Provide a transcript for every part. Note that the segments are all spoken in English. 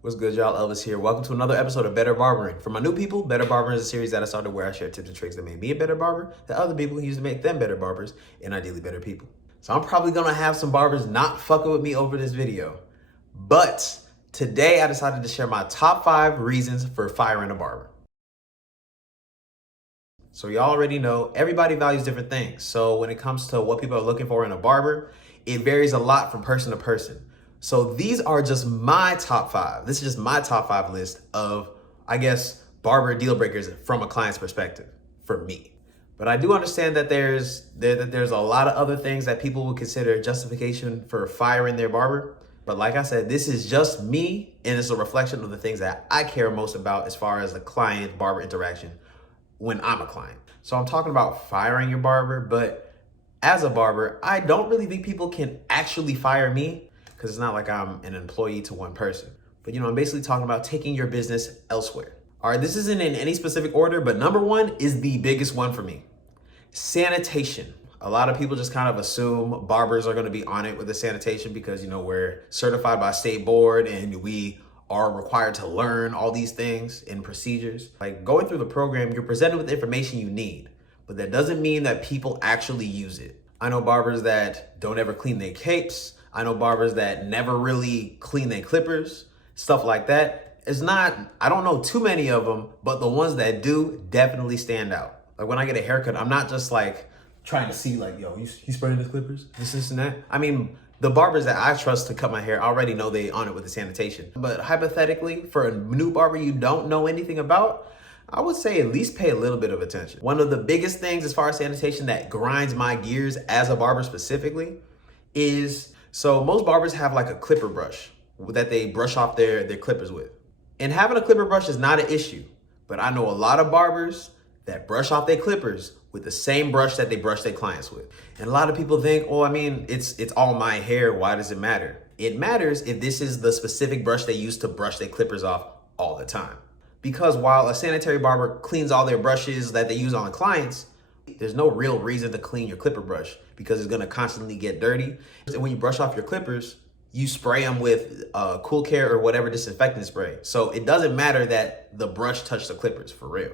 What's good, y'all? Elvis here. Welcome to another episode of Better Barbering. For my new people, Better Barbering is a series that I started where I share tips and tricks that made me a better barber, that other people use to make them better barbers, and ideally better people. So I'm probably gonna have some barbers not fucking with me over this video. But today I decided to share my top 5 reasons for firing a barber. So y'all already know everybody values different things. So when it comes to what people are looking for in a barber, it varies a lot from person to person. So these are just my top 5. This is just my top 5 list of, I guess, barber deal breakers from a client's perspective for me. But I do understand that there's a lot of other things that people would consider justification for firing their barber. But like I said, this is just me, and it's a reflection of the things that I care most about as far as the client-barber interaction when I'm a client. So I'm talking about firing your barber, but as a barber, I don't really think people can actually fire me because it's not like I'm an employee to one person. But I'm basically talking about taking your business elsewhere. All right, this isn't in any specific order, but number 1 is the biggest one for me. Sanitation. A lot of people just kind of assume barbers are gonna be on it with the sanitation because we're certified by state board and we are required to learn all these things and procedures. Like going through the program, you're presented with the information you need, but that doesn't mean that people actually use it. I know barbers that don't ever clean their capes. I know barbers that never really clean their clippers, stuff like that. I don't know too many of them, but the ones that do definitely stand out. Like when I get a haircut, I'm not just like trying to see like, yo, he's spraying his clippers, this and that. I mean, the barbers that I trust to cut my hair already know they on it with the sanitation. But hypothetically, for a new barber you don't know anything about, I would say at least pay a little bit of attention. One of the biggest things as far as sanitation that grinds my gears as a barber specifically is, so most barbers have like a clipper brush that they brush off their clippers with. And having a clipper brush is not an issue, but I know a lot of barbers that brush off their clippers with the same brush that they brush their clients with. And a lot of people think, oh, I mean, it's all my hair, why does it matter? It matters if this is the specific brush they use to brush their clippers off all the time. Because while a sanitary barber cleans all their brushes that they use on the clients, there's no real reason to clean your clipper brush because it's gonna constantly get dirty. And when you brush off your clippers, you spray them with Cool Care or whatever disinfectant spray. So it doesn't matter that the brush touched the clippers, for real.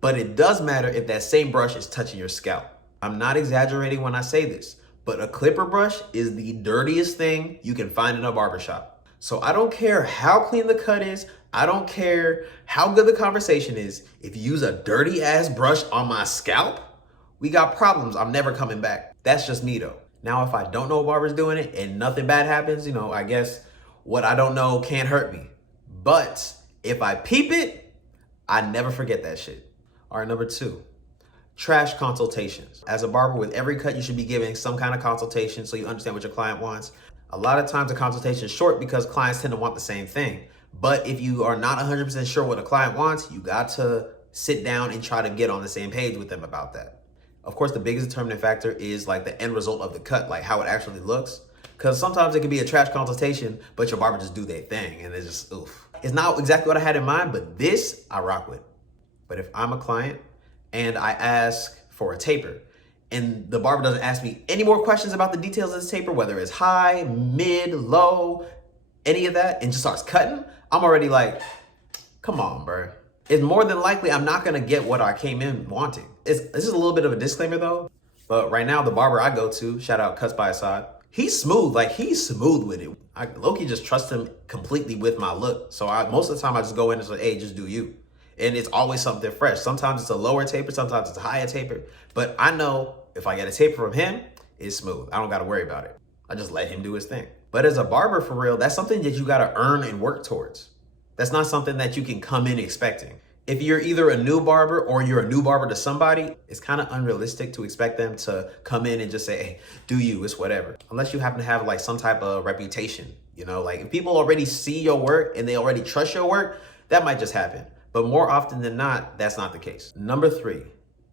But it does matter if that same brush is touching your scalp. I'm not exaggerating when I say this, but a clipper brush is the dirtiest thing you can find in a barbershop. So I don't care how clean the cut is, I don't care how good the conversation is. If you use a dirty ass brush on my scalp, we got problems. I'm never coming back. That's just me though. Now, if I don't know a barber's doing it and nothing bad happens, I guess what I don't know can't hurt me. But if I peep it, I never forget that shit. All right, number 2, trash consultations. As a barber, with every cut, you should be giving some kind of consultation so you understand what your client wants. A lot of times the consultation is short because clients tend to want the same thing. But if you are not 100% sure what a client wants, you got to sit down and try to get on the same page with them about that. Of course, the biggest determining factor is like the end result of the cut, like how it actually looks. Because sometimes it can be a trash consultation, but your barber just do their thing and it's just, oof. It's not exactly what I had in mind, but this I rock with. But if I'm a client and I ask for a taper and the barber doesn't ask me any more questions about the details of this taper, whether it's high, mid, low, any of that, and just starts cutting, I'm already like, come on, bro. It's more than likely I'm not gonna get what I came in wanting. This is a little bit of a disclaimer though, but right now the barber I go to, shout out Cuts by His Side, he's smooth, like he's smooth with it. I low-key just trust him completely with my look. So most of the time I just go in and say, hey, just do you. And it's always something fresh. Sometimes it's a lower taper, sometimes it's a higher taper. But I know if I get a taper from him, it's smooth. I don't gotta worry about it. I just let him do his thing. But as a barber, for real, that's something that you gotta earn and work towards. That's not something that you can come in expecting. If you're either a new barber or you're a new barber to somebody, it's kind of unrealistic to expect them to come in and just say, hey, do you, it's whatever. Unless you happen to have like some type of reputation, like if people already see your work and they already trust your work, that might just happen. But more often than not, that's not the case. Number 3,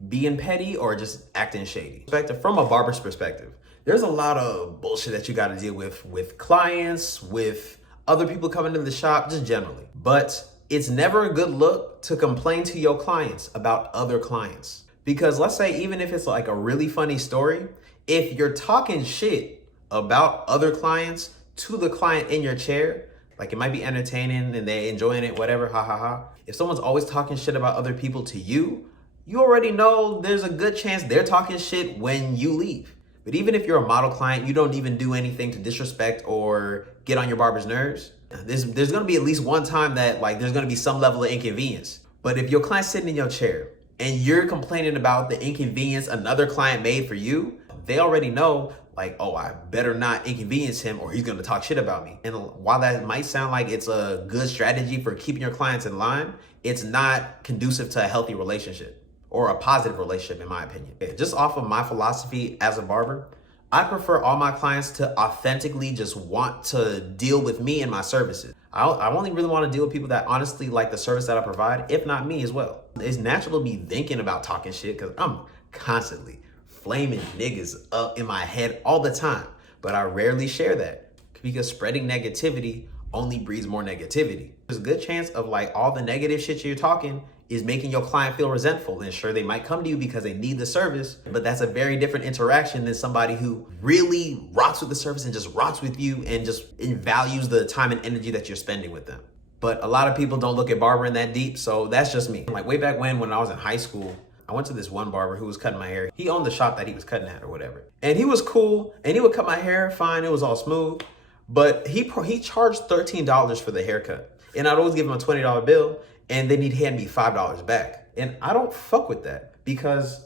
being petty or just acting shady. From a barber's perspective, there's a lot of bullshit that you got to deal with clients, with other people coming into the shop, just generally. But it's never a good look to complain to your clients about other clients. Because let's say, even if it's like a really funny story, if you're talking shit about other clients to the client in your chair, Like, it might be entertaining and they enjoying it, whatever, ha ha ha. If someone's always talking shit about other people to you, you already know there's a good chance they're talking shit when you leave. But even if you're a model client, you don't even do anything to disrespect or get on your barber's nerves. There's gonna be at least one time that like there's gonna be some level of inconvenience. But if your client's sitting in your chair and you're complaining about the inconvenience another client made for you, they already know like, oh, I better not inconvenience him or he's gonna talk shit about me. And while that might sound like it's a good strategy for keeping your clients in line, it's not conducive to a healthy relationship or a positive relationship, in my opinion. Just off of my philosophy as a barber, I prefer all my clients to authentically just want to deal with me and my services. I only really want to deal with people that honestly like the service that I provide, if not me as well. It's natural to be thinking about talking shit because I'm constantly flaming niggas up in my head all the time, but I rarely share that because spreading negativity only breeds more negativity. There's a good chance of like all the negative shit you're talking is making your client feel resentful, and sure, they might come to you because they need the service, but that's a very different interaction than somebody who really rocks with the service and just rocks with you and just values the time and energy that you're spending with them. But a lot of people don't look at barbering that deep, so that's just me. Like way back when I was in high school, I went to this one barber who was cutting my hair. He owned the shop that he was cutting at or whatever. And he was cool, and he would cut my hair fine, it was all smooth, but he charged $13 for the haircut. And I'd always give him a $20 bill, and then he'd hand me $5 back. And I don't fuck with that because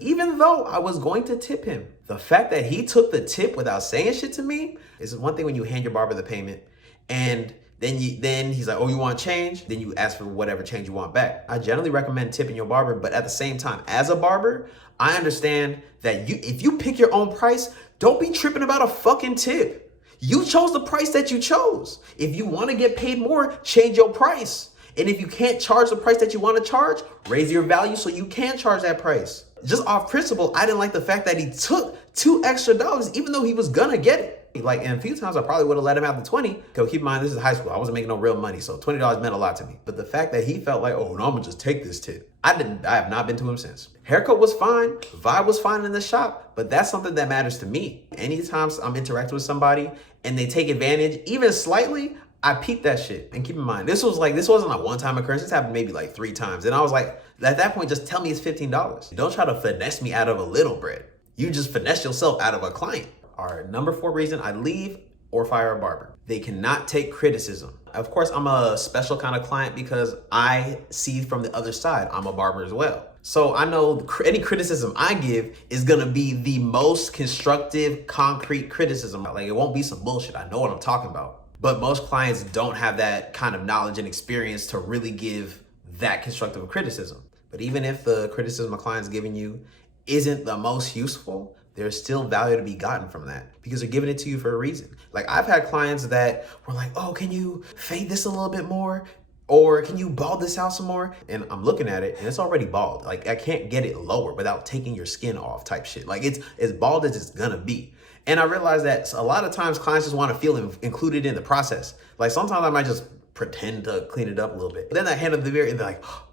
even though I was going to tip him, the fact that he took the tip without saying shit to me is one thing when you hand your barber the payment and then he's like, oh, you want change? Then you ask for whatever change you want back. I generally recommend tipping your barber, but at the same time, as a barber, I understand that if you pick your own price, don't be tripping about a fucking tip. You chose the price that you chose. If you want to get paid more, change your price. And if you can't charge the price that you want to charge, raise your value so you can charge that price. Just off principle, I didn't like the fact that he took $2 extra, even though he was gonna get it. Like, and a few times I probably would have let him have the 20. Because keep in mind, this is high school. I wasn't making no real money, so $20 meant a lot to me. But the fact that he felt like, oh, no, I'm gonna just take this tip. I have not been to him since. Haircut was fine, vibe was fine in the shop, but that's something that matters to me. Anytime I'm interacting with somebody and they take advantage, even slightly, I peeped that shit. And keep in mind, this wasn't a one-time occurrence. This happened maybe like 3 times. And I was like, at that point, just tell me it's $15. Don't try to finesse me out of a little bread. You just finesse yourself out of a client. All right, number 4 reason I leave or fire a barber. They cannot take criticism. Of course, I'm a special kind of client because I see from the other side. I'm a barber as well. So I know any criticism I give is gonna be the most constructive, concrete criticism. Like, it won't be some bullshit. I know what I'm talking about. But most clients don't have that kind of knowledge and experience to really give that constructive criticism. But even if the criticism a client's giving you isn't the most useful, there's still value to be gotten from that because they're giving it to you for a reason. Like, I've had clients that were like, oh, can you fade this a little bit more? Or can you bald this out some more? And I'm looking at it and it's already bald. Like, I can't get it lower without taking your skin off type shit. Like, it's as bald as it's gonna be. And I realized that a lot of times clients just want to feel included in the process. Like, sometimes I might just pretend to clean it up a little bit. But then I hand them the mirror and they're like, oh,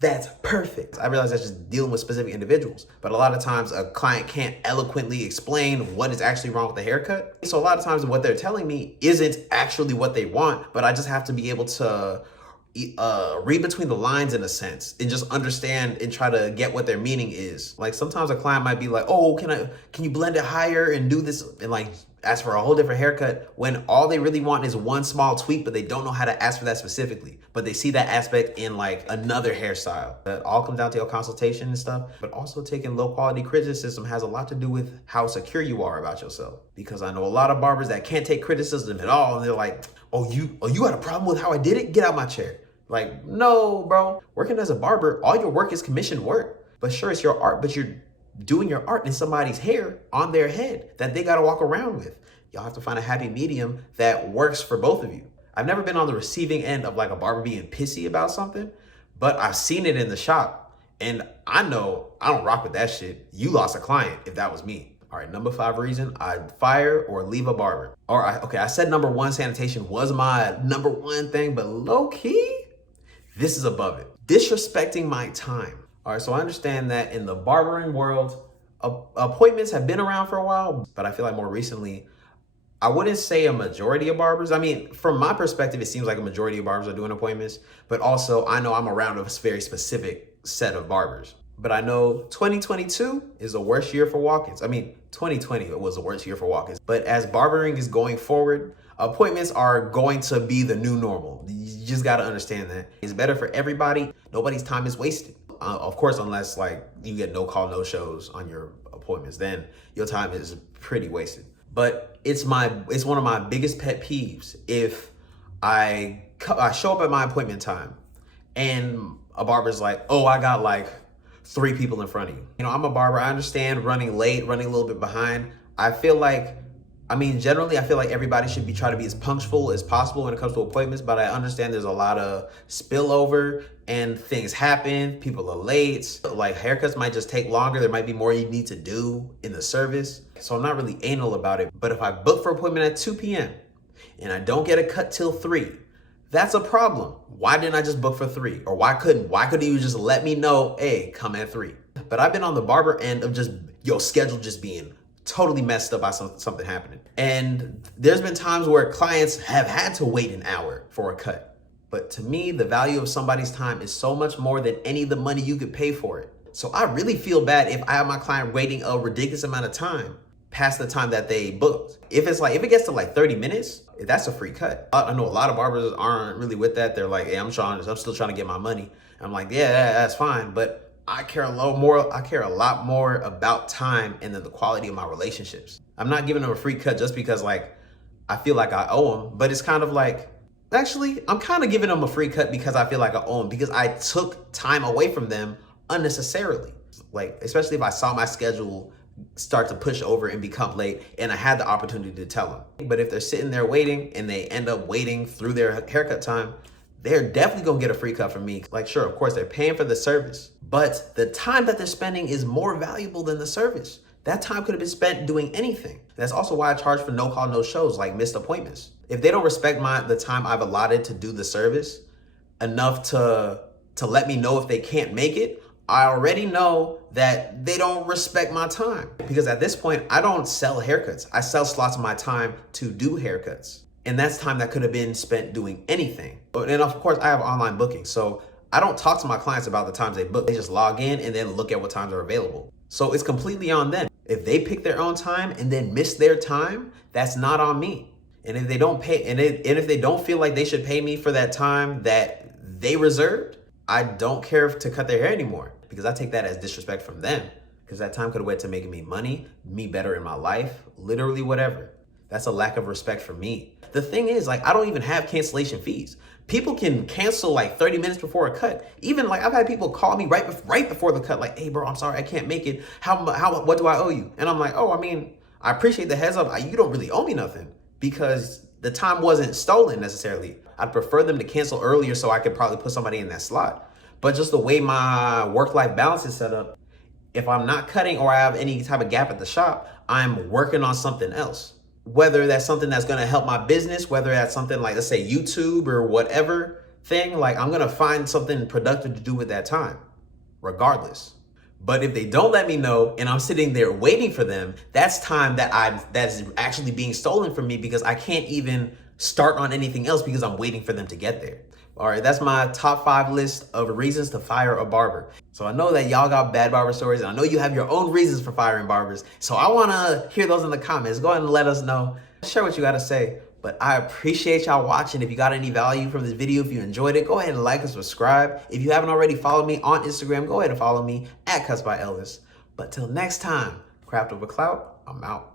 that's perfect. I realize that's just dealing with specific individuals. But a lot of times a client can't eloquently explain what is actually wrong with the haircut. So a lot of times what they're telling me isn't actually what they want, but I just have to be able to read between the lines in a sense and just understand and try to get what their meaning is. Like, sometimes a client might be like, oh, can you blend it higher and do this and like ask for a whole different haircut when all they really want is one small tweak, but they don't know how to ask for that specifically. But they see that aspect in like another hairstyle. That all comes down to your consultation and stuff. But also, taking low quality criticism has a lot to do with how secure you are about yourself. Because I know a lot of barbers that can't take criticism at all, and they're like, oh, you had a problem with how I did it? Get out my chair. Like, no, bro. Working as a barber, all your work is commissioned work. But sure, it's your art, but you're doing your art in somebody's hair on their head that they gotta walk around with. Y'all have to find a happy medium that works for both of you. I've never been on the receiving end of like a barber being pissy about something, but I've seen it in the shop. And I know I don't rock with that shit. You lost a client if that was me. All right, number 5 reason, I'd fire or leave a barber. All right, okay, I said number 1, sanitation was my number 1 thing, but low key, this is above it. Disrespecting my time. All right, so I understand that in the barbering world, appointments have been around for a while, but I feel like more recently, I wouldn't say a majority of barbers. I mean, from my perspective, it seems like a majority of barbers are doing appointments, but also I know I'm around a very specific set of barbers. But I know 2022 is the worst year for walk-ins. I mean, 2020 was the worst year for walk-ins. But as barbering is going forward, appointments are going to be the new normal. You just got to understand that. It's better for everybody. Nobody's time is wasted. Of course, unless like you get no call, no shows on your appointments, then your time is pretty wasted. But it's one of my biggest pet peeves if I show up at my appointment time and a barber's like, oh, I got like 3 people in front of you. You know, I'm a barber. I understand running late, running a little bit behind. Generally, I feel like everybody should try to be as punctual as possible when it comes to appointments, but I understand there's a lot of spillover and things happen. People are late. Like haircuts might just take longer. There might be more you need to do in the service. So I'm not really anal about it. But if I book for an appointment at 2 p.m. and I don't get a cut till 3, that's a problem. Why didn't I just book for 3? Or why couldn't you just let me know, hey, come at 3? But I've been on the barber end of just your schedule just being totally messed up by something happening. And there's been times where clients have had to wait an hour for a cut. But to me, the value of somebody's time is so much more than any of the money you could pay for it. So I really feel bad if I have my client waiting a ridiculous amount of time past the time that they booked. If it gets to like 30 minutes, that's a free cut. I know a lot of barbers aren't really with that. They're like, hey, I'm still trying to get my money. And I'm like, yeah, that's fine. But I care a lot more about time and then the quality of my relationships. I'm not giving them a free cut just because like I feel like I owe them, but it's kind of like, actually, I'm kind of giving them a free cut because I feel like I owe them, because I took time away from them unnecessarily. Like, especially if I saw my schedule start to push over and become late and I had the opportunity to tell them. But if they're sitting there waiting and they end up waiting through their haircut time, they're definitely gonna get a free cut from me. Like, sure, of course, they're paying for the service, but the time that they're spending is more valuable than the service. That time could have been spent doing anything. That's also why I charge for no call, no shows, like missed appointments. If they don't respect the time I've allotted to do the service enough to let me know if they can't make it, I already know that they don't respect my time. Because at this point, I don't sell haircuts. I sell slots of my time to do haircuts. And that's time that could have been spent doing anything. And of course, I have online booking. So I don't talk to my clients about the times they book. They just log in and then look at what times are available. So it's completely on them. If they pick their own time and then miss their time, that's not on me. And if they don't pay, and if they don't feel like they should pay me for that time that they reserved, I don't care to cut their hair anymore, because I take that as disrespect from them, because that time could have went to making me money, me better in my life, literally whatever. That's a lack of respect for me. The thing is, like, I don't even have cancellation fees. People can cancel like 30 minutes before a cut. Even like I've had people call me right before the cut, like, hey bro, I'm sorry, I can't make it. What do I owe you? And I'm like, oh, I appreciate the heads up. You don't really owe me nothing, because the time wasn't stolen necessarily. I'd prefer them to cancel earlier so I could probably put somebody in that slot. But just the way my work-life balance is set up, if I'm not cutting or I have any type of gap at the shop, I'm working on something else. Whether that's something that's gonna help my business, whether that's something like, let's say YouTube or whatever thing, like I'm gonna find something productive to do with that time, regardless. But if they don't let me know and I'm sitting there waiting for them, that's time that's actually being stolen from me, because I can't even start on anything else because I'm waiting for them to get there. All right, that's my top 5 list of reasons to fire a barber. So I know that y'all got bad barber stories, and I know you have your own reasons for firing barbers. So I wanna hear those in the comments. Go ahead and let us know. Share what you gotta say. But I appreciate y'all watching. If you got any value from this video, if you enjoyed it, go ahead and like and subscribe. If you haven't already followed me on Instagram, go ahead and follow me at Cuts by Ellis. But till next time, Craft Over Clout, I'm out.